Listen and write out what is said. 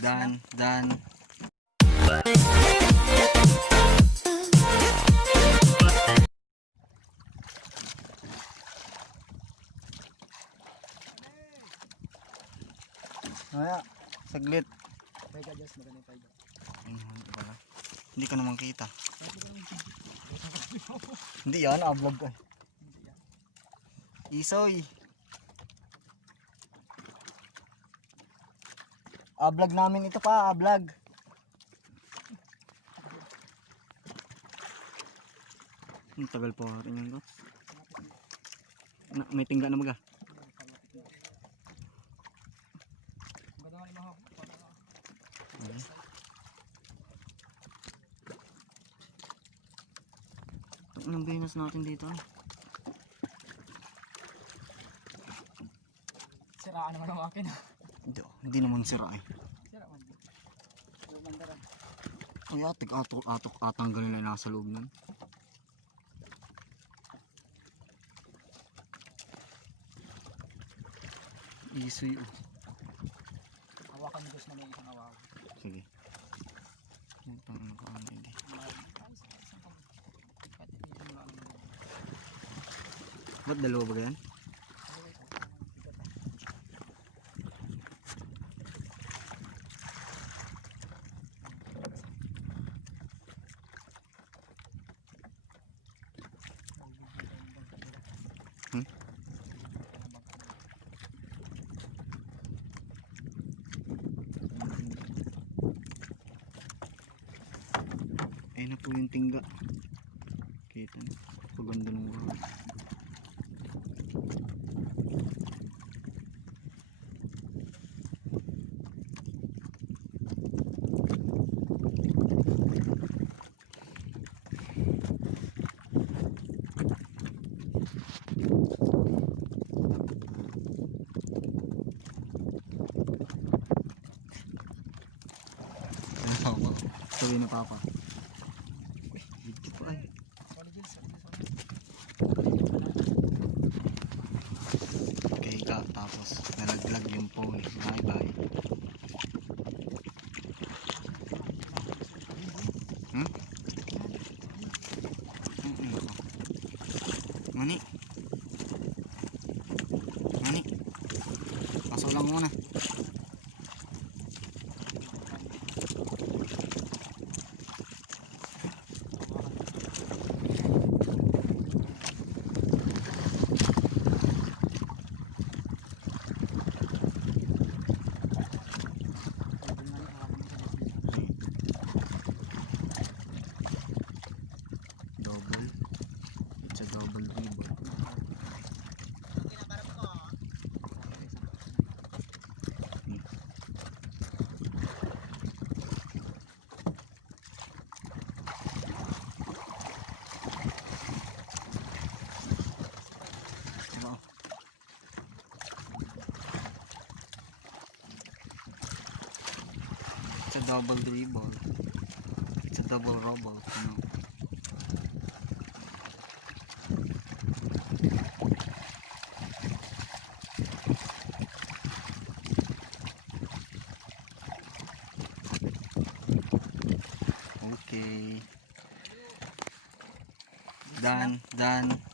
Done. Kaya, saglit. Paiga, just magandang paiga. Hindi ka naman kita. Hindi yan, vlog ka. Isoy. Vlog namin ito pa, vlog. Ang tagal pa rin yan, Gots. May tingga na maga. Anong binas natin dito? Siraan naman ang akin. Hindi naman sira eh. Sira man. Mandaran. Ay atik atok atanggalin na nasa loob nun. Isoy oh. Hawakan mo gusto na may isang awag. Sige. Ano ka ano hindi. Ba't dalawa ba yan? Ayun na po yung tingga. Kita na. Paganda ng ulo. Sabi ni Papa. Dito po ay. Okay ka, tapos nalaglag yung pole. Bye bye. Mani. Pasok lang muna. It's a double ribbon. It's a double dribble. It's a double rubble, you know. Okay. Done.